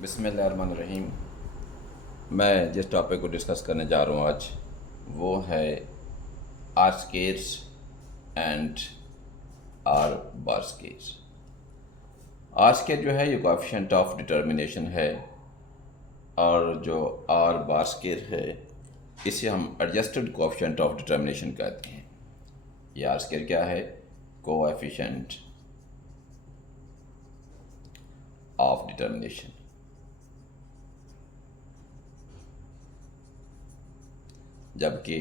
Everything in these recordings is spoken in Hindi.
बिस्मिल्लाहिर्रहमानिर्रहीम। मैं जिस टॉपिक को डिस्कस करने जा रहा हूँ आज वो है R squares and R bar squares. R square जो है ये कोएफिशिएंट ऑफ डिटर्मिनेशन है और जो आर बार स्केयर है इसे हम एडजस्टेड कोएफिशिएंट ऑफ डिटर्मिनेशन कहते हैं। ये आर स्केयर क्या है? Coefficient of determination. जबकि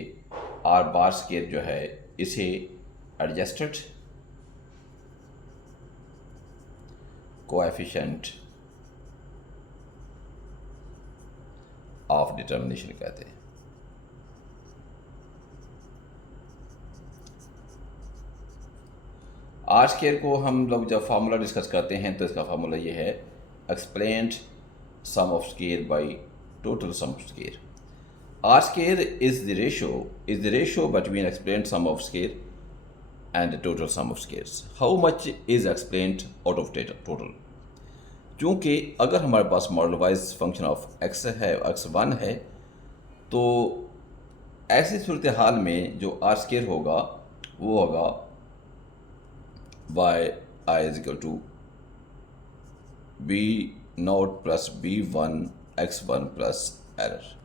आर बार स्केयर जो है इसे एडजस्टेड कोएफिशिएंट ऑफ डिटर्मिनेशन कहते हैं। आर स्केयर को हम लोग जब फार्मूला डिस्कस करते हैं तो इसका फार्मूला ये है, explained sum of square by total sum of square. R square is the ratio between explained sum of square and the total sum of squares. How much is explained out of total? क्योंकि अगर हमारे पास model wise function of x है, x1 है, तो ऐसी सूरत हाल में जो R स्केयर होगा वो होगा y is equal to b0 plus b1 x1 plus error.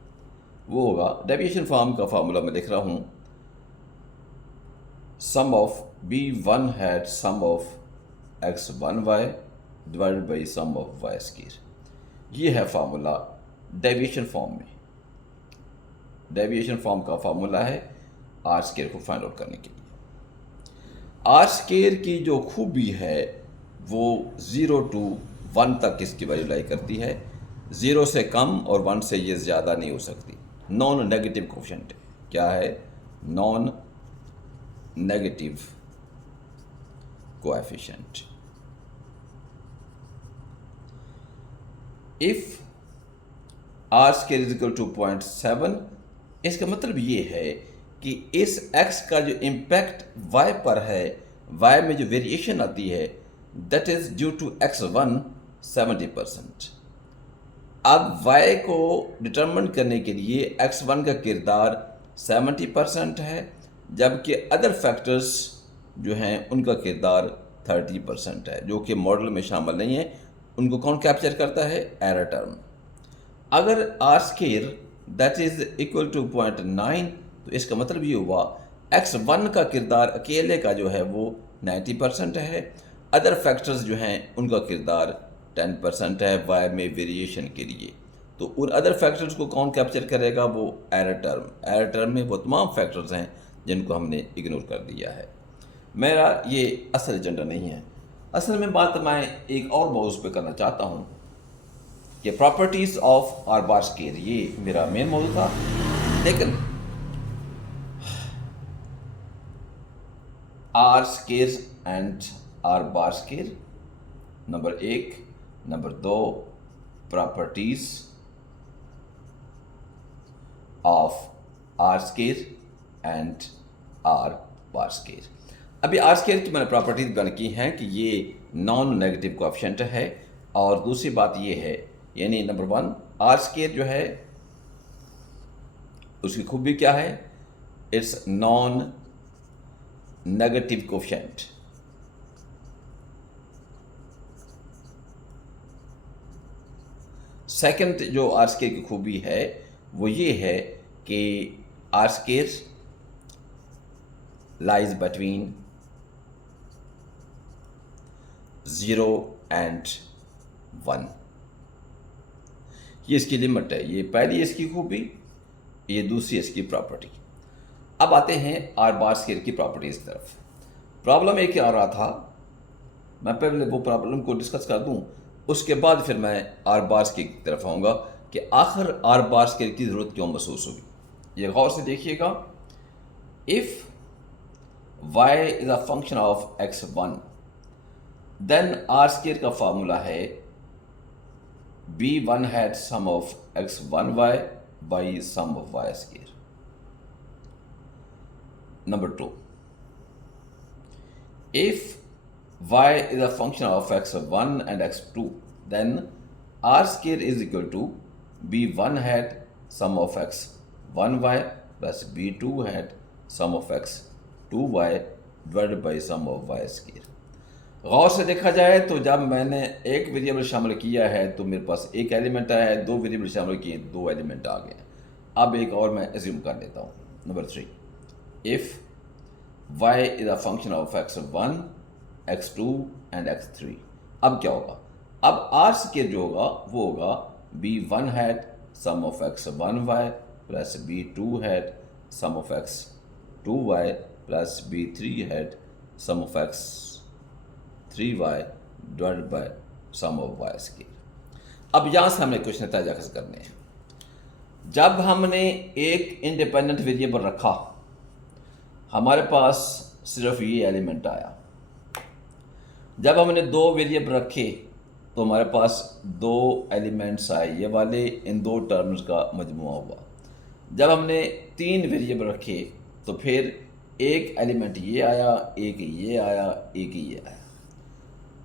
वो होगा डेविएशन फॉर्म का फार्मूला मैं लिख रहा हूँ, sum of b1 hat sum of x1y divided by sum of y square. ये है फार्मूला डेविएशन फॉर्म में। डेविएशन फॉर्म का फार्मूला है आर स्केयर को फाइंड आउट करने के लिए। आर स्केयर की जो खूबी है वो 0 to 1 तक इसकी वैल्यू लाई करती है। 0 से कम और 1 से ये ज़्यादा नहीं हो सकती। नॉन नेगेटिव कोफिशिएंट है। क्या है? Non negative coefficient. If R square is equal to 0.7, इसका मतलब ये है कि इस x का जो इम्पैक्ट y पर है, y में जो वेरिएशन आती है that is due to x1 70%। अब y को डिटरमिन करने के लिए x1 का किरदार 70% है, जबकि अदर फैक्टर्स जो हैं उनका किरदार 30% है, जो कि मॉडल में शामिल नहीं है। उनको कौन कैप्चर करता है? Error term. अगर R square that is equal to 0.9, तो इसका मतलब ये हुआ x1 का किरदार अकेले का जो है वो 90% है, अदर फैक्टर्स जो हैं उनका किरदार 10% है y में वेरिएशन के लिए। तो उन अदर फैक्टर्स को कौन कैप्चर करेगा? वो एरर टर्म। एरर टर्म में वो तमाम फैक्टर्स हैं जिनको हमने इग्नोर कर दिया है। मेरा ये असल एजेंडा नहीं है। असल में बात मैं एक और मौजू पे करना चाहता हूँ कि properties of R bar square, ये मेरा मेन मौजू था। लेकिन R square and R bar square, number 1। Number 2, properties of R square and R bar square. अभी आर स्केयर की मैंने प्रॉपर्टीज बयान की हैं कि ये नॉन नेगेटिव कोएफिशिएंट है, और दूसरी बात ये है, यानी नंबर 1 आर स्केयर जो है उसकी खूबी क्या है? It's non negative coefficient. Second जो आर स्केयर की खूबी है वो ये है कि R square lies between 0 and 1। ये इसकी लिमिट है। ये पहली इसकी खूबी, ये दूसरी इसकी प्रॉपर्टी। अब आते हैं आर बार स्केयर की प्रॉपर्टीज की तरफ। प्रॉब्लम एक आ रहा था, मैं पहले वो प्रॉब्लम को डिस्कस कर दूं, उसके बाद फिर मैं आर बार स्केयर की तरफ आऊँगा कि आखिर आर बार स्केयर की ज़रूरत क्यों महसूस हुई। ये गौर से देखिएगा। If y is a function of x1, then R square का फार्मूला है b1 hat sum of x1y by sum of y square. Number 2, if y is a function of x1 and x2, then R square is equal to B one hat sum of X 1y plus B two hat sum of X 2y divided by sum of Y square. गौर से देखा जाए तो जब मैंने एक वेरिएबल शामिल किया है तो मेरे पास एक एलिमेंट आया है, दो वेरिएबल शामिल किए दो एलिमेंट आ गए। अब एक और मैं एज्यूम कर लेता हूँ, number 3, if y is a function of x1, x2 and x3। अब क्या होगा, अब आर स्केयर जो होगा वो होगा b1 hat sum of x1y plus b2 hat sum of x2y plus b3 hat sum of x3y divided by sum of y square. अब यहाँ से हमें कुछ नतीजा करने हैं। जब हमने एक इंडिपेंडेंट वेरिएबल रखा, हमारे पास सिर्फ ये एलिमेंट आया। जब हमने दो वेरिएबल रखे तो हमारे पास दो एलिमेंट्स आए, ये वाले, इन दो टर्म्स का मजमुआ हुआ। जब हमने तीन वेरिएबल रखे तो फिर एक एलिमेंट ये आया, एक ये आया, एक ये आया।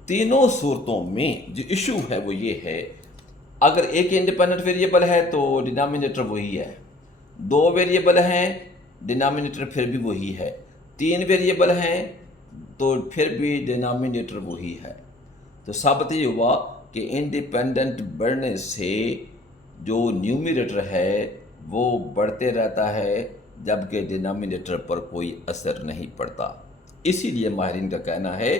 तीनों सूरतों में जो इशू है वो ये है, अगर एक इंडिपेंडेंट वेरिएबल है तो डिनोमिनेटर वही है, दो वेरिएबल हैं डिनोमिनेटर फिर भी वही है, तीन वेरिएबल हैं तो फिर भी डिनोमिनेटर वही है। तो साबित ये हुआ कि इंडिपेंडेंट बढ़ने से जो न्यूमरेटर है वो बढ़ते रहता है जबकि डिनोमिनेटर पर कोई असर नहीं पड़ता। इसीलिए माहिरीन का कहना है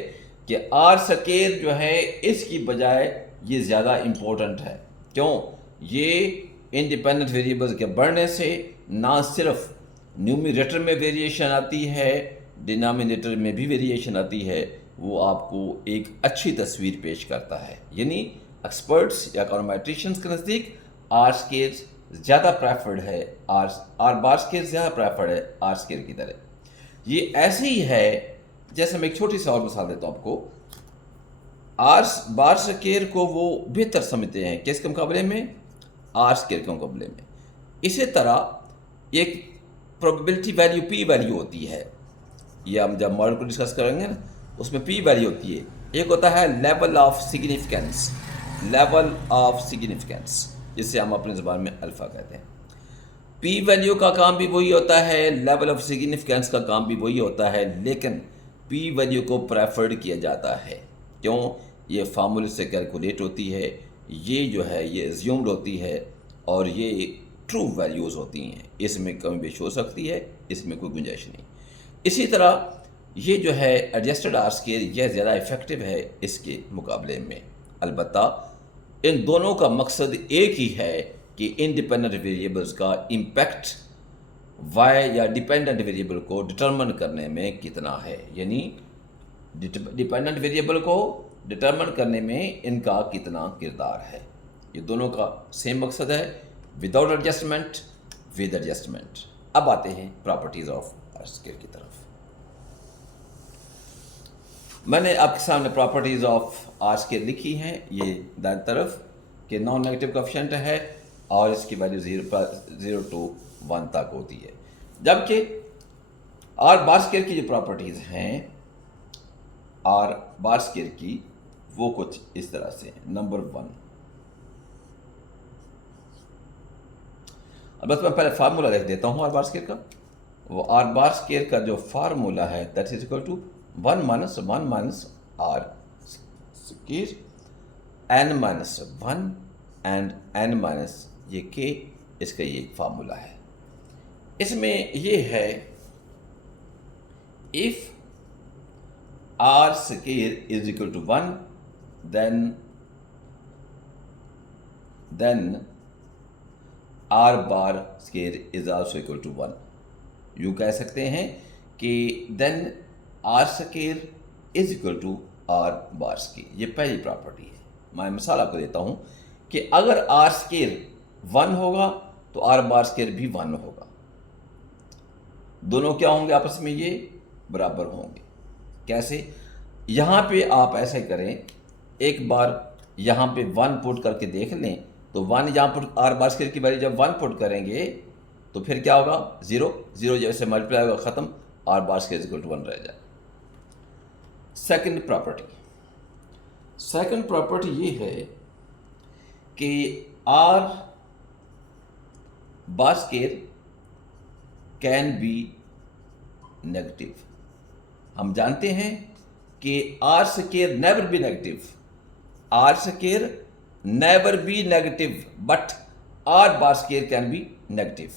कि आर स्केयर जो है इसकी बजाय ये ज़्यादा इम्पोर्टेंट है। क्यों? ये इंडिपेंडेंट वेरिएबल्स के बढ़ने से ना सिर्फ न्यूमरेटर में वेरिएशन आती है, डिनोमिनेटर में भी वेरिएशन आती है, वो आपको एक अच्छी तस्वीर पेश करता है। यानी एक्सपर्ट्स या इकोनोमेट्रिशियंस के नज़दीक आर स्केयर ज़्यादा प्रेफर्ड है, आर बार स्केयर ज़्यादा प्रेफर्ड है आर स्केयर की तरह। ये ऐसे ही है जैसे मैं एक छोटी सी और मिसाल देता हूँ आपको। आर बार स्केयर को वो बेहतर समझते हैं किसके मुकाबले में, आर स्केयर के मुकाबले में। इसी तरह एक प्रोबेबिलिटी वैल्यू पी वैल्यू होती है, ये हम जब मॉडल को डिस्कस करेंगे ना उसमें पी वैल्यू होती है। एक होता है level of significance, level of significance जिसे हम अपनी ज़बान में अल्फ़ा कहते हैं। पी वैल्यू का काम भी वही होता है, लेवल ऑफ सिग्निफिकेंस का काम भी वही होता है, लेकिन पी वैल्यू को प्रेफर्ड किया जाता है। क्यों? ये फार्मूले से कैलकुलेट होती है, ये जो है ये एज्यूम्ड होती है और ये ट्रू वैल्यूज़ होती हैं। इसमें कमी बेश हो सकती है, इसमें कोई गुंजाइश नहीं। इसी तरह ये जो है एडजस्टेड आर स्केयर यह ज़्यादा इफ़ेक्टिव है इसके मुकाबले में। अलबत्ता इन दोनों का मकसद एक ही है कि इंडिपेंडेंट वेरिएबल्स का इम्पैक्ट वाई या डिपेंडेंट वेरिएबल को डिटरमिन करने में कितना है, यानी डिपेंडेंट वेरिएबल को डिटरमिन करने में इनका कितना किरदार है। ये दोनों का सेम मकसद है, विदाउट एडजस्टमेंट, विद एडजस्टमेंट। अब आते हैं प्रॉपर्टीज़ ऑफ आर स्केयर की तरफ। मैंने आपके सामने प्रॉपर्टीज़ ऑफ आर स्केयर लिखी हैं, ये दाईं तरफ के नॉन नेगेटिव कोएफिशिएंट है और इसकी वैल्यू 0 to 1 तक होती है। जबकि आर बार स्केयर की जो प्रॉपर्टीज़ हैं आर बार स्केयर की वो कुछ इस तरह से हैं। नंबर 1, अब बस मैं पहले फार्मूला लिख देता हूँ आर बार स्केयर का। वो आर बार स्केयर का जो फार्मूला है that is equal to 1 minus R square n-1 and n- ये k, इसका ये फार्मूला है। इसमें ये है if R square is equal to 1 then R bar square is also equal to 1। यूँ कह सकते हैं कि then R square is equal to R bar square. ये पहली प्रॉपर्टी है। मैं मिसाल आपको देता हूँ कि अगर आर स्केयर 1 होगा तो आर बार स्केयर भी 1 होगा। दोनों क्या होंगे आपस में, ये बराबर होंगे। कैसे? यहाँ पे आप ऐसे करें, एक बार यहाँ पे 1 पुट करके देख लें तो 1 यहाँ पुट आर बार स्केयर की वैल्यू जब 1 पुट करेंगे तो फिर क्या होगा, 0 जैसे मल्टीप्लाई होगा ख़त्म, R bar square equal to 1 रह जाए। सेकंड प्रॉपर्टी ये है कि R bar square can be negative. हम जानते हैं कि R square never be negative, R square never be negative, but R bar square can be negative.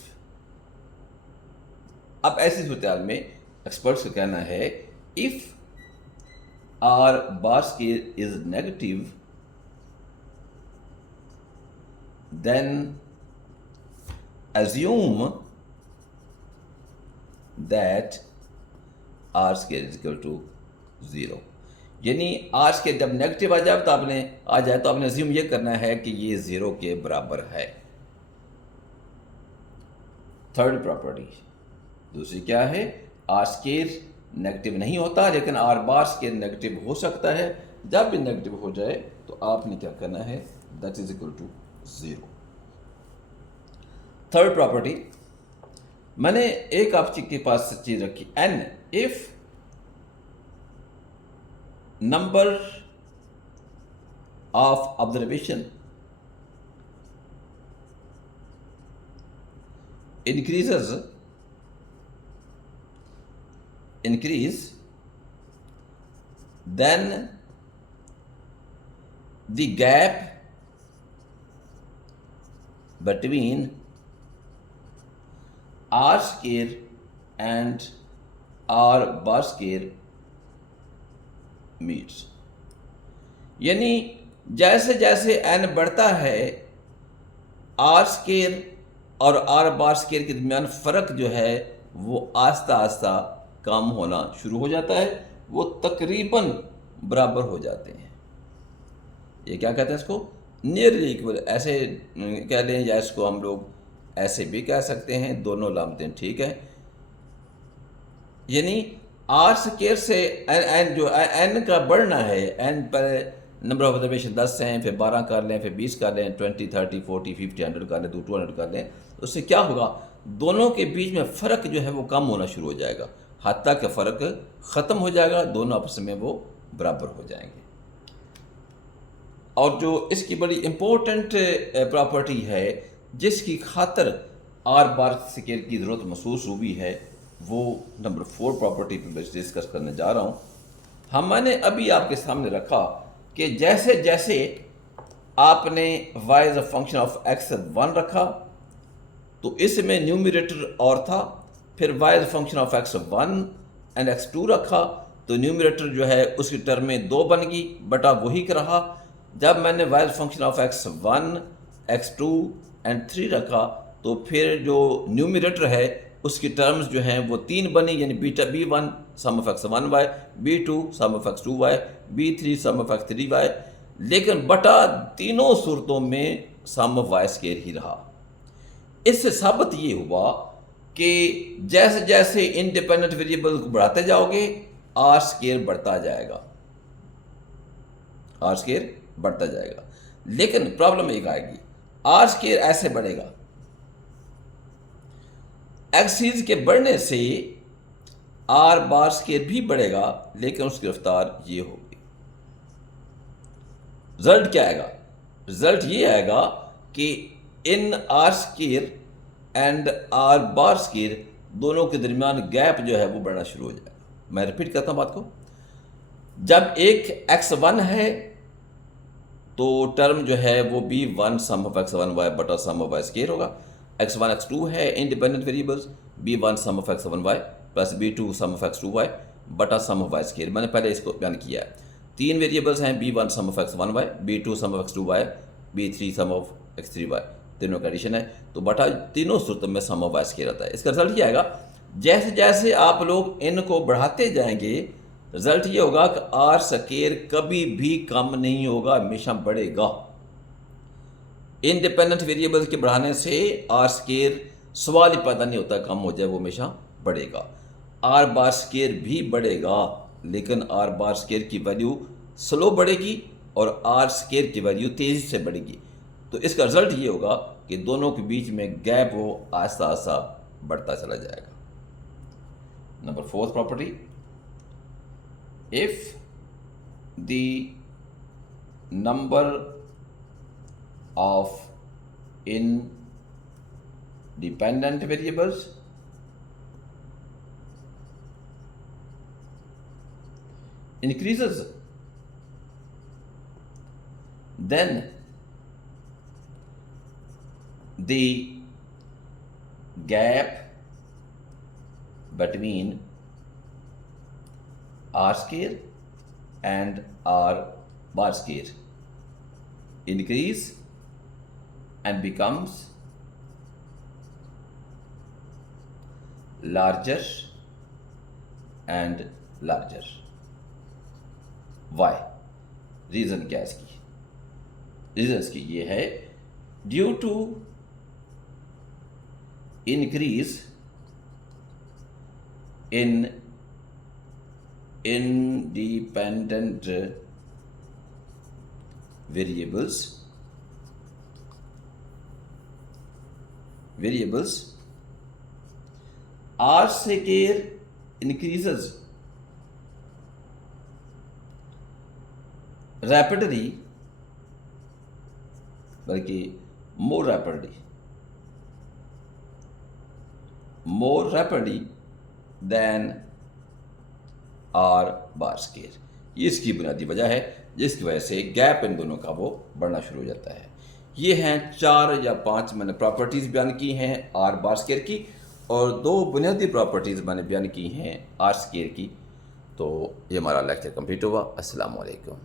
अब ऐसी सूरत में एक्सपर्ट्स का कहना है if R bar square is negative then assume that r square is equal to 0। यानी r square जब नेगेटिव आ जाए तो आपने assume ये करना है कि ये 0 के बराबर है। थर्ड प्रॉपर्टी दूसरी क्या है, r square नेगेटिव नहीं होता लेकिन r बार स्केयर नेगेटिव हो सकता है। जब भी नेगेटिव हो जाए तो आपने क्या करना है, that is equal to 0। Third property, मैंने एक आपके पास चीज रखी, n if number of observation increase then the gap between r square and r bar square meets। यानी जैसे जैसे n बढ़ता है r स्केयर और r बार स्केयर के दरमियान फ़र्क जो है वो आस्ता आस्ता कम होना शुरू हो जाता है, वो तकरीबन बराबर हो जाते हैं। ये क्या कहते हैं इसको, नियरली इक्वल, ऐसे कह लें या इसको हम लोग ऐसे भी कह सकते हैं, दोनों लामतें ठीक है। यानी आर स्केयर से एन जो एन का बढ़ना है, एन पर नंबर ऑफ ऑब्जर्वेशन 10 हैं, फिर 12 कर लें, फिर 20 कर लें, 20, 30, 40, 50, 100 कर लें, 200 कर लें, तो उससे क्या होगा, दोनों के बीच में फ़र्क जो है वो कम होना शुरू हो जाएगा, हत्ता का फ़र्क ख़त्म हो जाएगा, दोनों आपस में वो बराबर हो जाएंगे। और जो इसकी बड़ी इम्पोर्टेंट प्रॉपर्टी है जिसकी खातर आर बार स्केयर की ज़रूरत महसूस हुई है, वो नंबर 4 प्रॉपर्टी पर मैं डिस्कस करने जा रहा हूँ। मैंने अभी आपके सामने रखा कि जैसे जैसे आपने y as a function of x 1 रखा तो इसमें न्यूमरेटर और था, फिर y as a function of x 1 and x 2 रखा तो न्यूमरेटर जो है उसकी टर्म में 2 बन गई, बटा वही का रहा। जब मैंने y as a function of x 1, x 2 and 3 रखा तो फिर जो न्यूमरेटर है उसकी टर्म्स जो हैं वो 3 बनी, यानी beta b1 sum of x 1y, b2 sum of x 2y, b3 sum of x 3y, लेकिन बटा तीनों सूरतों में सम ऑफ y स्केयर ही रहा। इससे साबित ये हुआ कि जैसे जैसे इंडिपेंडेंट वेरिएबल को बढ़ाते जाओगे r स्केयर बढ़ता जाएगा, r स्केयर बढ़ता जाएगा। लेकिन प्रॉब्लम एक आएगी, r स्केयर ऐसे बढ़ेगा, एक्सीज के बढ़ने से आर बार स्केयर भी बढ़ेगा, लेकिन उसकी रफ्तार ये होगी। रिजल्ट क्या आएगा, रिजल्ट ये आएगा कि इन are square and R bar square दोनों के दरमियान गैप जो है वो बढ़ना शुरू हो जाएगा। मैं रिपीट करता हूं बात को, जब एक x1 है तो टर्म जो है वो b1 सम ऑफ x1y बटा सम ऑफ y स्केयर होगा। x1 x2 है independent variables, b1 sum of x1y plus b2 sum of x2y बटा सम ऑफ y स्केयर। मैंने पहले इसको बयान किया है। 3 वेरिएबल्स हैं, b1 sum of x1y, b2 sum of x2y, b3 sum of x3y, तीनों का एडिशन है, तो बटा तीनों सूरतों में सम ऑफ y स्केयर आता है। इसका रिजल्ट ये आएगा, जैसे जैसे आप लोग इन को बढ़ाते जाएंगे रिजल्ट ये होगा कि आर स्केयर कभी भी कम नहीं होगा, हमेशा बढ़ेगा। इंडिपेंडेंट वेरिएबल्स के बढ़ाने से आर स्केयर सवाल ही पैदा नहीं होता कम हो जाए, वो हमेशा बढ़ेगा। आर बार स्केयर भी बढ़ेगा, लेकिन आर बार स्केयर की वैल्यू स्लो बढ़ेगी और आर स्केयर की वैल्यू तेज़ी से बढ़ेगी। तो इसका रिजल्ट ये होगा कि दोनों के बीच में गैप वो आस्ता आस्ता बढ़ता चला जाएगा। Number 4th property, if the number of independent variables increases, then the gap between r square and r bar square increase and becomes larger and larger. Why? Reason क्या है इसकी? रीज़न इसकी ये है, due to increase in independent variables r square increases rapidly, बल्कि more rapidly than r bar square. ये इसकी बुनियादी वजह है जिसकी वजह से गैप इन दोनों का वो बढ़ना शुरू हो जाता है। ये हैं 4 या 5 मैंने प्रॉपर्टीज़ बयान की हैं r बार स्क्वायर की, और 2 बुनियादी प्रॉपर्टीज़ मैंने बयान की हैं r स्क्वायर की। तो ये हमारा लेक्चर कंप्लीट हुआ। अस्सलाम वालेकुम।